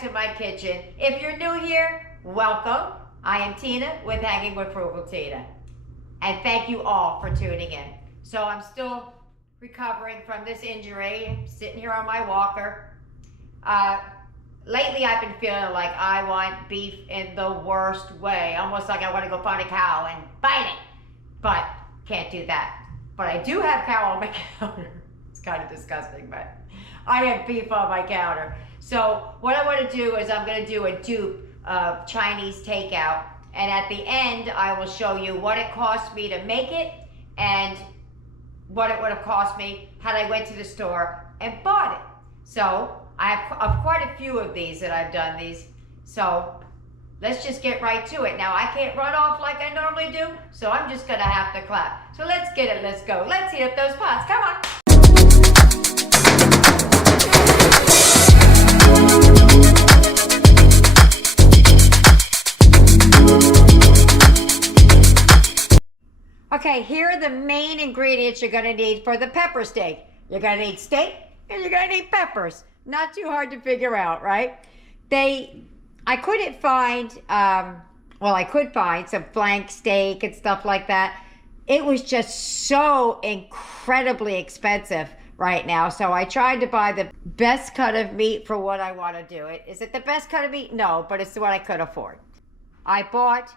back to my kitchen. If you're new here, welcome. I am Tina with Hanging with Frugal Tina. And thank you all for tuning in. So I'm still recovering from this injury. I'm sitting here on my walker. Lately I've been feeling like I want beef in the worst way. Almost like I want to go find a cow and bite it. But can't do that. But I do have cow on my counter. It's kind of disgusting, but I have beef on my counter. So what I want to do is I'm going to do a dupe of Chinese takeout. And at the end, I will show you what it cost me to make it and what it would have cost me had I went to the store and bought it. So I have quite a few of these that I've done these. So let's just get right to it. Now I can't run off like I normally do, so I'm just gonna have to clap. So let's get it, let's go. Let's heat up those pots, come on. Okay, here are the main ingredients you're gonna need for the pepper steak. You're gonna need steak and you're gonna need peppers. Not too hard to figure out, right? I couldn't find, well, I could find some flank steak and stuff like that. It was just so incredibly expensive right now. So I tried to buy the best cut of meat for what I want to do. Is it the best cut of meat? No, but it's what I could afford. I bought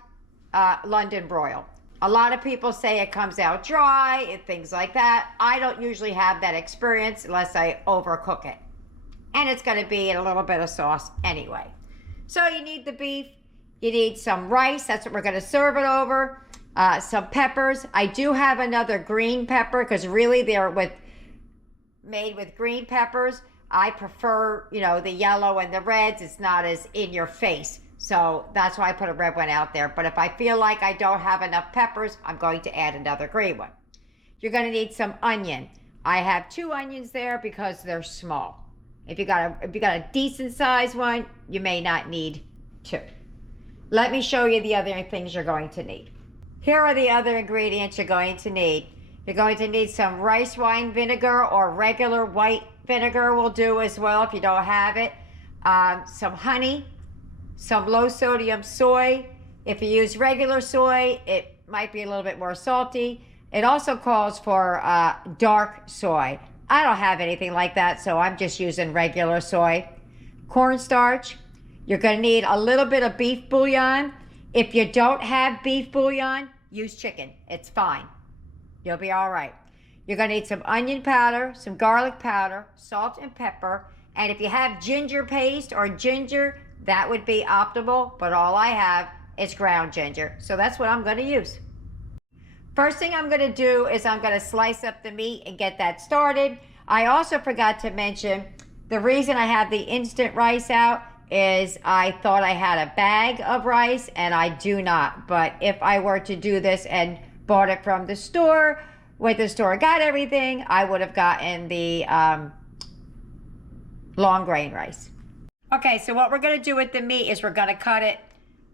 London broil. A lot of people say it comes out dry and things like that. I don't usually have that experience unless I overcook it. And it's going to be in a little bit of sauce anyway. So you need the beef, you need some rice, that's what we're going to serve it over, some peppers. I do have another green pepper because really they're made with green peppers. I prefer, you know, the yellow and the reds. It's not as in your face. So that's why I put a red one out there. But if I feel like I don't have enough peppers, I'm going to add another green one. You're going to need some onion. I have 2 onions there because they're small. If you got a decent sized one, you may not need 2. Let me show you the other things you're going to need. Here are the other ingredients you're going to need. You're going to need some rice wine vinegar or regular white vinegar will do as well if you don't have it. Some honey, some low sodium soy. If you use regular soy, it might be a little bit more salty. It also calls for dark soy. I don't have anything like that, so I'm just using regular soy. Cornstarch. You're going to need a little bit of beef bouillon. If you don't have beef bouillon, use chicken. It's fine. You'll be all right. You're going to need some onion powder, some garlic powder, salt and pepper. And if you have ginger paste or ginger, that would be optimal, but all I have is ground ginger. So that's what I'm going to use. First thing I'm going to do is I'm going to slice up the meat and get that started. I also forgot to mention the reason I have the instant rice out is I thought I had a bag of rice and I do not. But if I were to do this and bought it from the store, when the store got everything, I would have gotten the long grain rice. Okay, so what we're going to do with the meat is we're going to cut it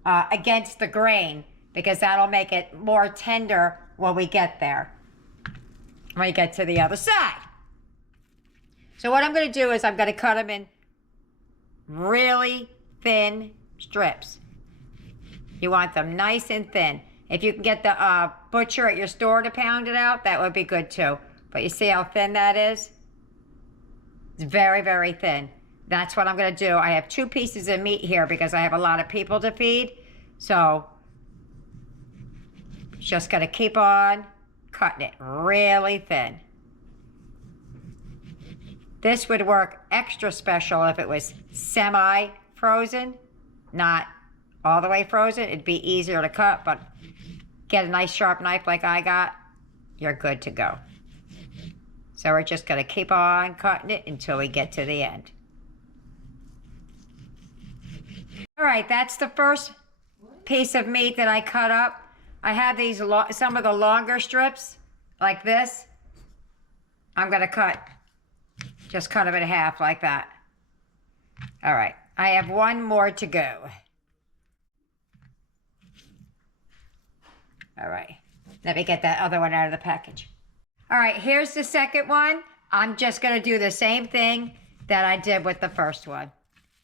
against the grain because that'll make it more tender when we get there, when we get to the other side. So what I'm going to do is I'm going to cut them in really thin strips. You want them nice and thin. If you can get the butcher at your store to pound it out, that would be good too. But you see how thin that is? It's very, very thin. That's what I'm going to do. I have 2 pieces of meat here because I have a lot of people to feed. So just going to keep on cutting it really thin. This would work extra special if it was semi-frozen, not all the way frozen. It'd be easier to cut, but get a nice sharp knife like I got, you're good to go. So we're just going to keep on cutting it until we get to the end. All right, that's the first piece of meat that I cut up. I have these some of the longer strips like this. I'm going to just cut them in half like that. All right, I have 1 more to go. All right, let me get that other one out of the package. All right, here's the second one. I'm just going to do the same thing that I did with the first one.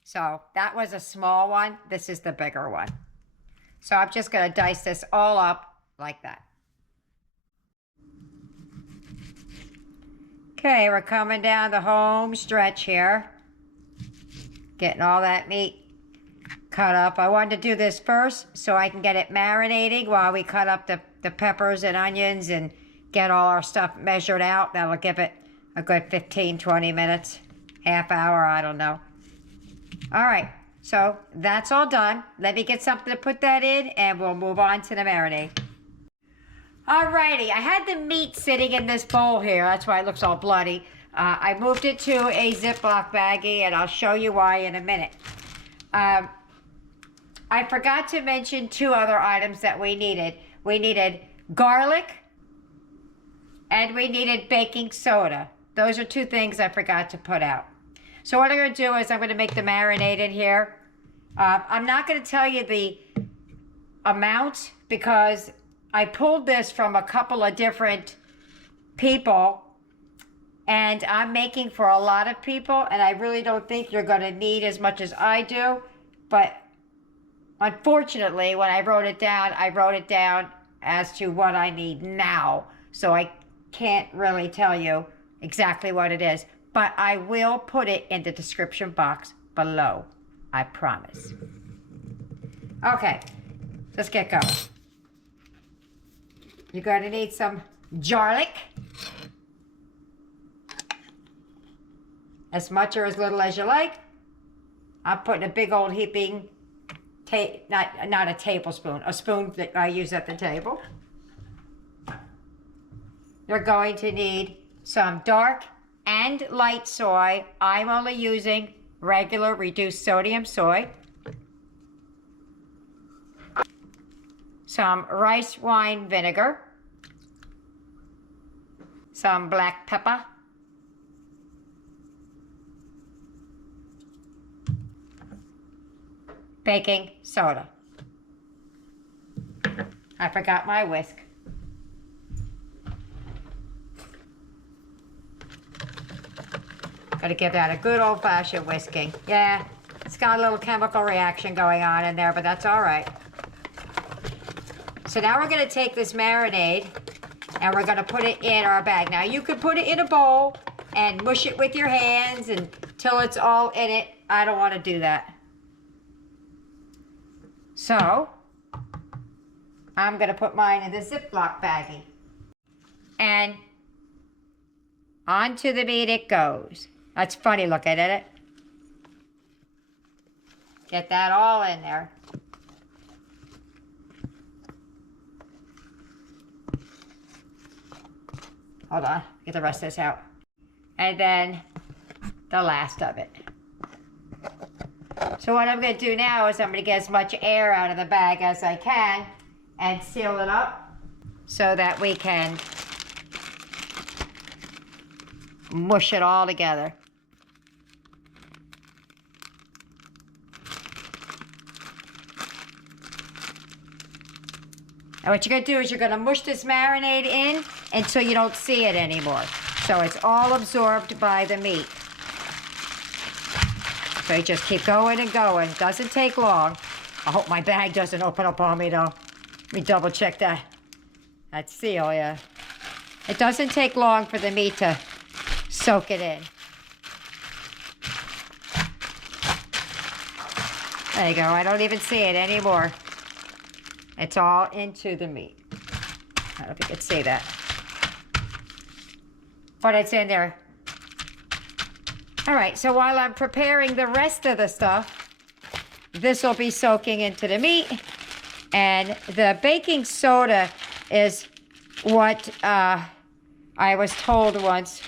So that was a small one. This is the bigger one. So I'm just going to dice this all up like that. Okay, we're coming down the home stretch here. Getting all that meat cut up. I wanted to do this first so I can get it marinating while we cut up the peppers and onions and get all our stuff measured out. That'll give it a good 15, 20 minutes, half hour, I don't know. All right, so that's all done. Let me get something to put that in and we'll move on to the marinade. Alrighty, I had the meat sitting in this bowl here. That's why it looks all bloody. I moved it to a Ziploc baggie, and I'll show you why in a minute. I forgot to mention two other items that we needed. We needed garlic, and we needed baking soda. Those are two things I forgot to put out. So what I'm going to do is I'm going to make the marinade in here. I'm not going to tell you the amount because I pulled this from a couple of different people, and I'm making for a lot of people, and I really don't think you're going to need as much as I do. But unfortunately, when I wrote it down as to what I need now. So I can't really tell you exactly what it is, but I will put it in the description box below. I promise. Okay, let's get going. You're going to need some garlic. As much or as little as you like. I'm putting a big old heaping, not a tablespoon, a spoon that I use at the table. You're going to need some dark and light soy. I'm only using regular reduced sodium soy. Some rice wine vinegar. Some black pepper. Baking soda. I forgot my whisk. Gotta give that a good old-fashioned whisking. Yeah, it's got a little chemical reaction going on in there, but that's all right. So now we're gonna take this marinade and we're gonna put it in our bag. Now you could put it in a bowl and mush it with your hands until it's all in it. I don't wanna do that. So, I'm gonna put mine in the Ziploc baggie. And onto the meat it goes. That's funny looking at it. Get that all in there. Hold on, get the rest of this out. And then the last of it. So what I'm going to do now is I'm going to get as much air out of the bag as I can and seal it up so that we can mush it all together. And what you're going to do is you're going to mush this marinade in until you don't see it anymore. So it's all absorbed by the meat. So you just keep going and going. Doesn't take long. I hope my bag doesn't open up on me though. Let me double check that seal, yeah. It doesn't take long for the meat to soak it in. There you go. I don't even see it anymore. It's all into the meat. I don't know if you can see that. But it's in there. All right, so while I'm preparing the rest of the stuff, this will be soaking into the meat. And the baking soda is what I was told once,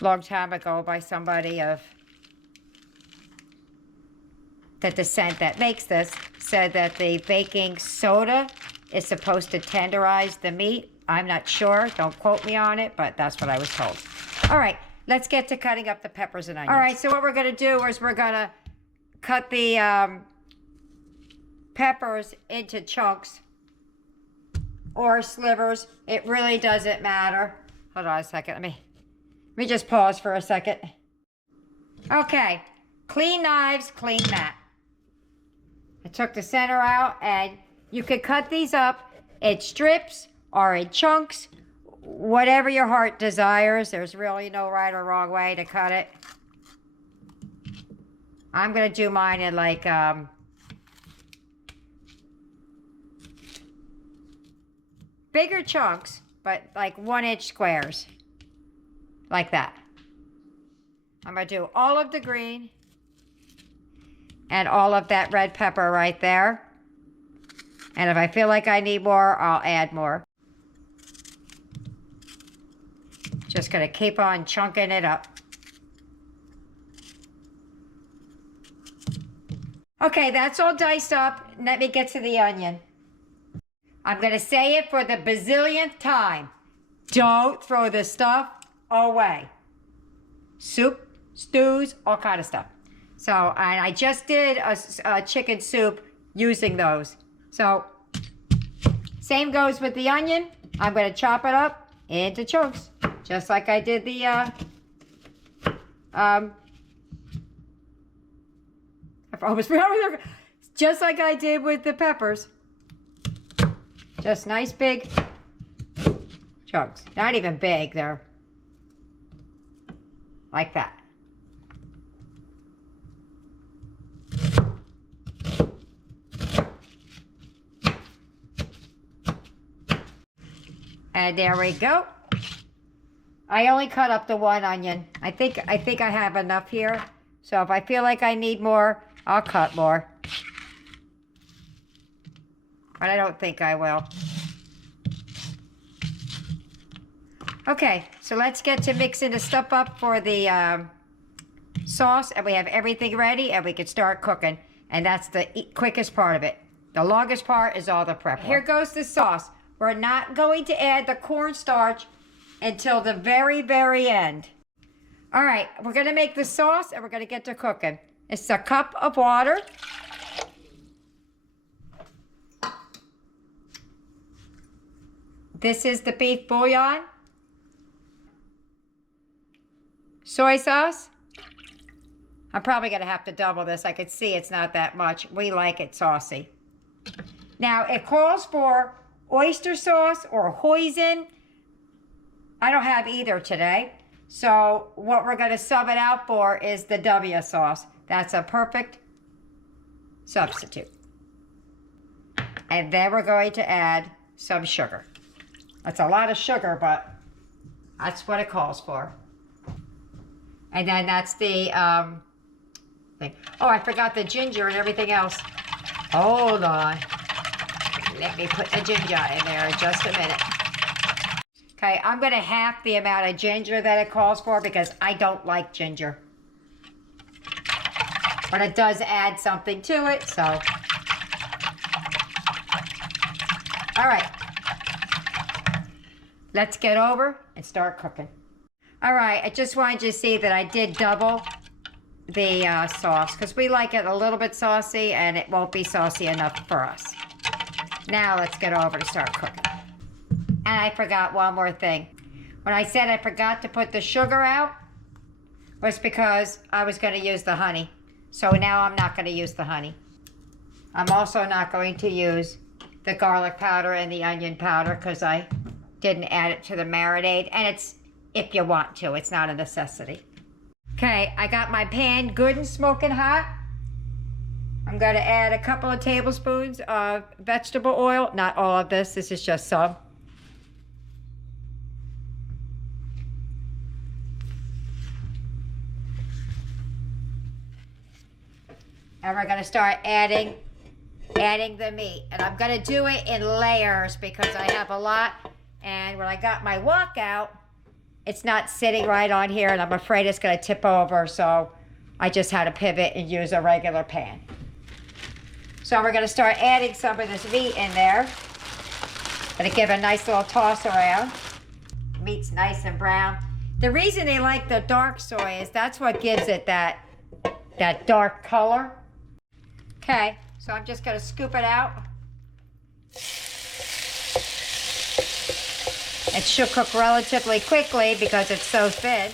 a long time ago, by somebody of the descent that makes this, said that the baking soda is supposed to tenderize the meat. I'm not sure, don't quote me on it, but that's what I was told. All right. Let's get to cutting up the peppers and onions. All right, so what we're going to do is we're going to cut the peppers into chunks or slivers. It really doesn't matter. Hold on a second. Let me just pause for a second. Okay, Clean knives, clean mat. I took the center out, and you could cut these up in strips or in chunks, whatever your heart desires. There's really no right or wrong way to cut it. I'm going to do mine in like bigger chunks, but like 1-inch squares, like that. I'm going to do all of the green and all of that red pepper right there. And if I feel like I need more, I'll add more. Just going to keep on chunking it up. Okay, that's all diced up. Let me get to the onion. I'm going to say it for the bazillionth time. Don't throw this stuff away. Soup, stews, all kind of stuff. So, and I just did a chicken soup using those. So, same goes with the onion. I'm going to chop it up into chunks, just like I did the, just like I did with the peppers. Just nice big chunks. Not even big, they're like that. And there we go. I only cut up the one onion. I think I have enough here. So if I feel like I need more, I'll cut more. But I don't think I will. Okay, so let's get to mixing the stuff up for the sauce, and we have everything ready, and we can start cooking. And that's the quickest part of it. The longest part is all the prep work. Here goes the sauce. We're not going to add the cornstarch until the very, very end. All right, we're going to make the sauce, and we're going to get to cooking. It's a cup of water. This is the beef bouillon. Soy sauce. I'm probably going to have to double this. I could see it's not that much. We like it saucy. Now, it calls for oyster sauce or hoisin. I don't have either today. So what we're going to sub it out for is the W sauce. That's a perfect substitute. And then we're going to add some sugar. That's a lot of sugar, but that's what it calls for. And then that's the thing. Oh, I forgot the ginger and everything else. Hold on. Let me put the ginger in there in just a minute. Okay, I'm going to half the amount of ginger that it calls for because I don't like ginger. But it does add something to it, so. All right. Let's get over and start cooking. All right, I just wanted you to see that I did double the sauce because we like it a little bit saucy and it won't be saucy enough for us. Now let's get over to start cooking. And I forgot one more thing. When I said I forgot to put the sugar out, was because I was going to use the honey. So now I'm not going to use the honey. I'm also not going to use the garlic powder and the onion powder because I didn't add it to the marinade. And it's if you want to, it's not a necessity. Okay, I got my pan good and smoking hot. I'm going to add a couple of tablespoons of vegetable oil. Not all of this is just some. And we're going to start adding the meat. And I'm going to do it in layers because I have a lot. And when I got my wok out, it's not sitting right on here, and I'm afraid it's going to tip over, so I just had to pivot and use a regular pan. So we're going to start adding some of this meat in there. Going to give a nice little toss around. Meat's nice and brown. The reason they like the dark soy is that's what gives it that dark color. Okay, so I'm just going to scoop it out. It should cook relatively quickly because it's so thin.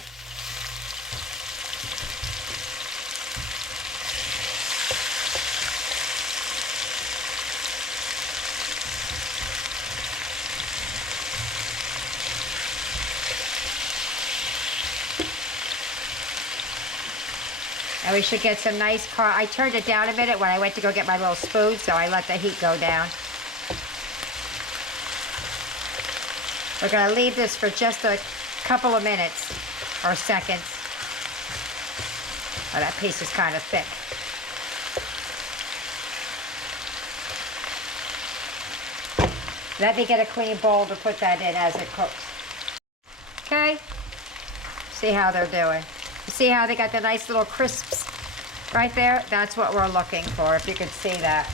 And we should get some nice I turned it down a minute when I went to go get my little spoon, so I let the heat go down. We're gonna leave this for just a couple of minutes or seconds. Oh, that piece is kind of thick. Let me get a clean bowl to put that in as it cooks. Okay, see how they're doing. You see how they got the nice little crisps right there? That's what we're looking for, if you could see that.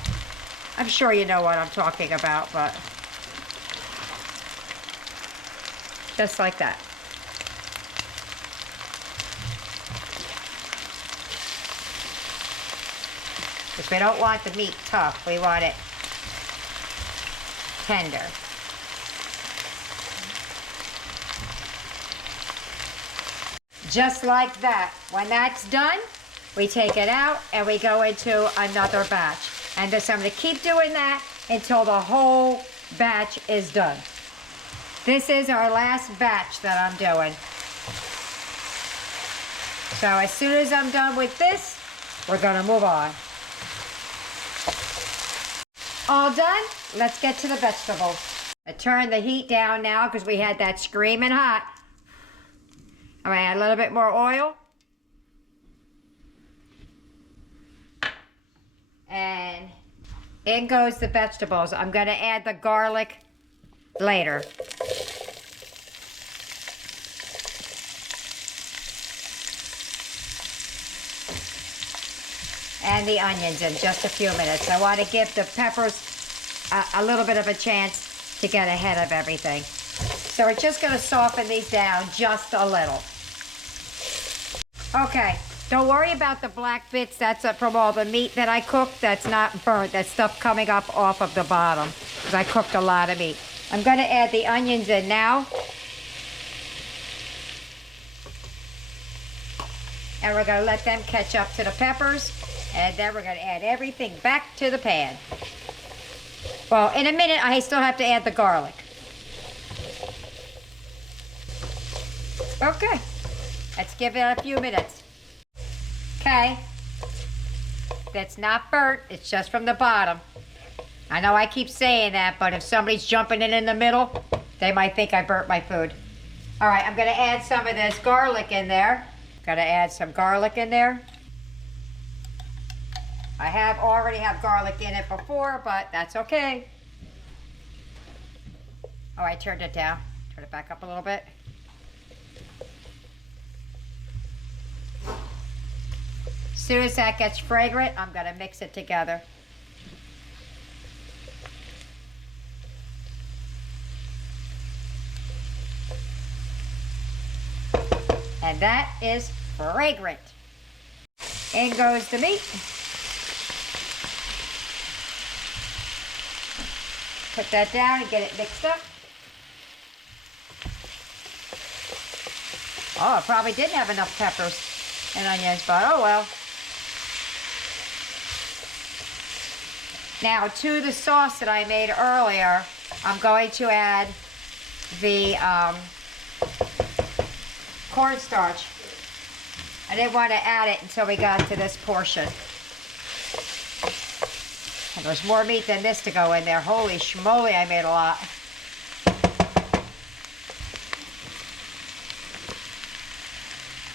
I'm sure you know what I'm talking about, but just like that. Because we don't want the meat tough, we want it tender. Just like that. When that's done, we take it out and we go into another batch. And so I'm going to keep doing that until the whole batch is done. This is our last batch that I'm doing. So as soon as I'm done with this, we're going to move on. All done? Let's get to the vegetables. I turn the heat down now because we had that screaming hot. I'm going to add a little bit more oil. And in goes the vegetables. I'm going to add the garlic later. And the onions in just a few minutes. I want to give the peppers a little bit of a chance to get ahead of everything. So we're just going to soften these down just a little. Okay, don't worry about the black bits. That's from all the meat that I cooked. That's not burnt. That's stuff coming up off of the bottom because I cooked a lot of meat. I'm going to add the onions in now. And we're going to let them catch up to the peppers. And then we're going to add everything back to the pan. Well, in a minute, I still have to add the garlic. Okay, let's give it a few minutes. Okay, that's not burnt, it's just from the bottom. I know I keep saying that, but if somebody's jumping in the middle, they might think I burnt my food. All right, I'm going to add some of this garlic in there. Got to add some garlic in there. I already have garlic in it before, but that's okay. Oh, I turned it down. Turn it back up a little bit. As soon as that gets fragrant, I'm going to mix it together. And that is fragrant. In goes the meat. Put that down and get it mixed up. Oh, I probably didn't have enough peppers and onions, but oh well. Now, to the sauce that I made earlier, I'm going to add the cornstarch. I didn't want to add it until we got to this portion. And there's more meat than this to go in there. Holy schmoly, I made a lot.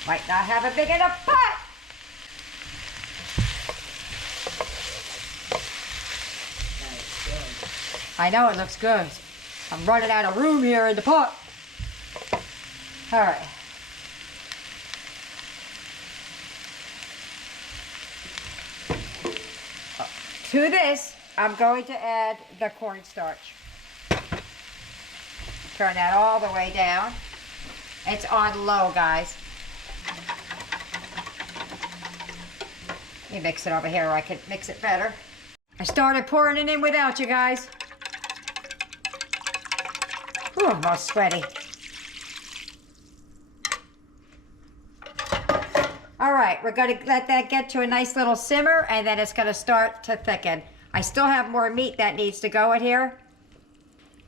Might not have a big enough pot. I know it looks good. I'm running out of room here in the pot. All right. To this, I'm going to add the cornstarch. Turn that all the way down. It's on low, guys. Let me mix it over here where I can mix it better. I started pouring it in without you guys. Ooh, I'm all sweaty. All right, we're going to let that get to a nice little simmer, and then it's going to start to thicken. I still have more meat that needs to go in here.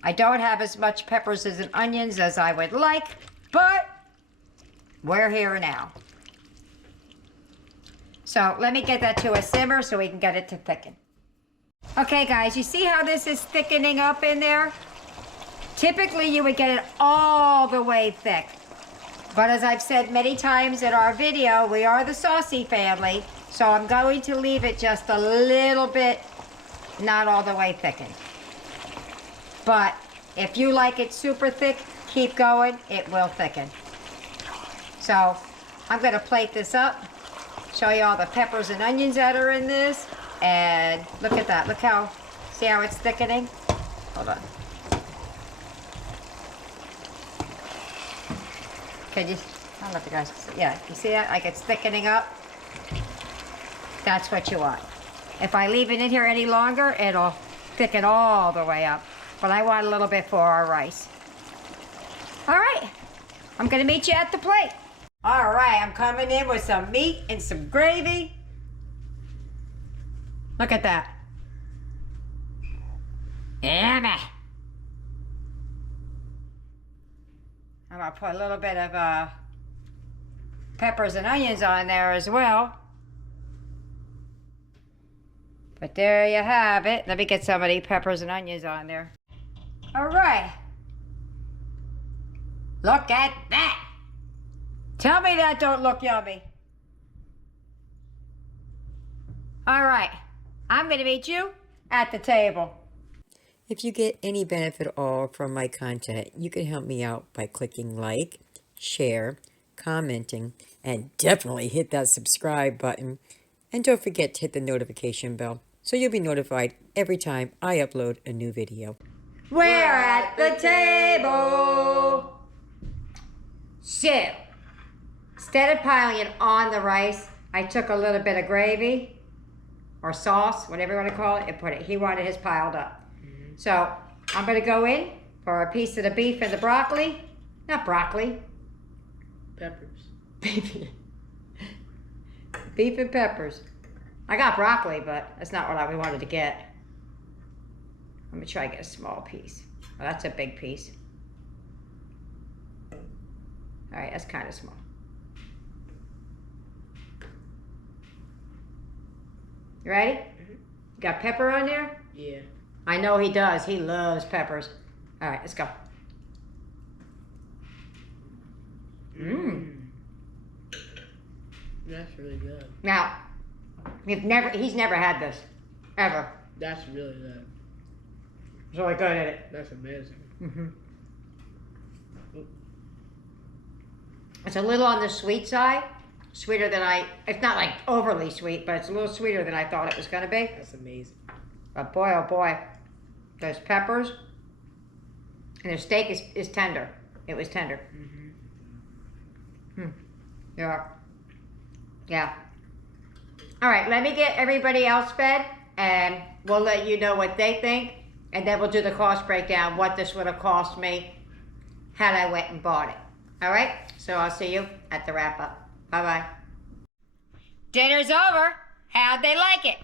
I don't have as much peppers and onions as I would like, but we're here now. So let me get that to a simmer so we can get it to thicken. Okay guys, you see how this is thickening up in there? Typically you would get it all the way thick. But as I've said many times in our video, we are the saucy family. So I'm going to leave it just a little bit, not all the way thickened. But if you like it super thick, keep going, it will thicken. So I'm gonna plate this up, show you all the peppers and onions that are in this. And look at that, look how, see how it's thickening? Hold on. Can you, I don't know if you guys can see, yeah, you see that? Like it's thickening up? That's what you want. If I leave it in here any longer, it'll thicken all the way up. But I want a little bit for our rice. All right, I'm gonna meet you at the plate. All right, I'm coming in with some meat and some gravy. Look at that. Yummy. I'm gonna put a little bit of peppers and onions on there as well. But there you have it. Let me get some of the peppers and onions on there. All right. Look at that. Tell me that don't look yummy. All right. I'm going to meet you at the table. If you get any benefit at all from my content, you can help me out by clicking like, share, commenting, and definitely hit that subscribe button. And don't forget to hit the notification bell so you'll be notified every time I upload a new video. We're at the table. So, instead of piling it on the rice, I took a little bit of gravy or sauce, whatever you want to call it, and put it. He wanted his piled up. So I'm going to go in for a piece of the beef and the broccoli. Not broccoli. Peppers. Beef and peppers. I got broccoli, but that's not what we wanted to get. Let me try to get a small piece. Oh, that's a big piece. All right, that's kind of small. You ready? You got pepper on there? Yeah. I know he does. He loves peppers. All right, let's go. Mmm. That's really good. Now, he's never had this, ever. That's really good. It's really good at it. That's amazing. Mm-hmm. It's a little on the sweet side. Sweeter than it's not like overly sweet, but it's a little sweeter than I thought it was gonna be. That's amazing. But boy, oh boy, those peppers and their steak is tender. It was tender. Mm-hmm. Yeah. Yeah. All right, let me get everybody else fed and we'll let you know what they think and then we'll do the cost breakdown, what this would have cost me had I went and bought it. All right, so I'll see you at the wrap up. Bye-bye. Dinner's over. How'd they like it?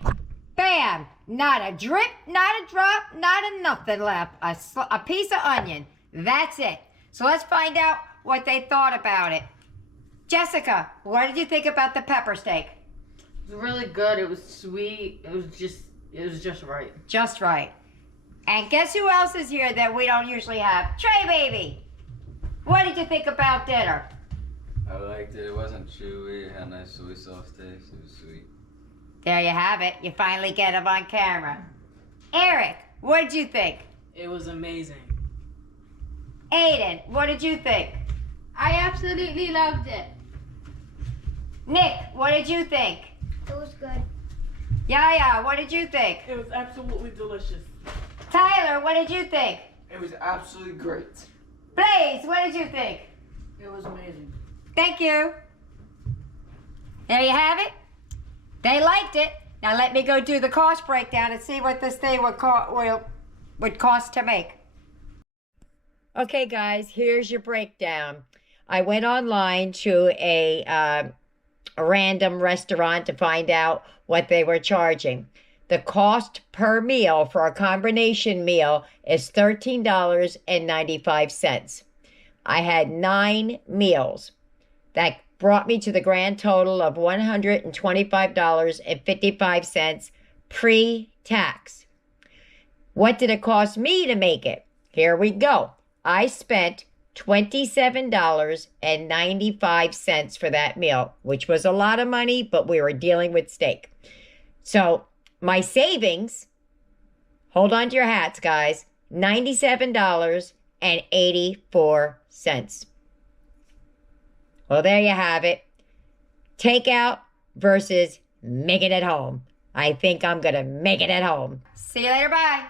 Bam! Not a drip, not a drop, not a nothing left. A piece of onion. That's it. So let's find out what they thought about it. Jessica, what did you think about the pepper steak? It was really good. It was sweet. It was just right. Just right. And guess who else is here that we don't usually have? Trey Baby. What did you think about dinner? I liked it. It wasn't chewy. It had nice soy sauce taste. It was sweet. There you have it. You finally get him on camera. Eric, what did you think? It was amazing. Aiden, what did you think? I absolutely loved it. Nick, what did you think? It was good. Yaya, what did you think? It was absolutely delicious. Tyler, what did you think? It was absolutely great. Blaze, what did you think? It was amazing. Thank you. There you have it. They liked it. Now let me go do the cost breakdown and see what this thing would cost to make. Okay, guys, here's your breakdown. I went online to a random restaurant to find out what they were charging. The cost per meal for a combination meal is $13.95. I had 9 meals. That brought me to the grand total of $125.55 pre-tax. What did it cost me to make it? Here we go. I spent $27.95 for that meal, which was a lot of money, but we were dealing with steak. So my savings, hold on to your hats, guys, $97.84. Well, there you have it. Takeout versus make it at home. I think I'm going to make it at home. See you later. Bye.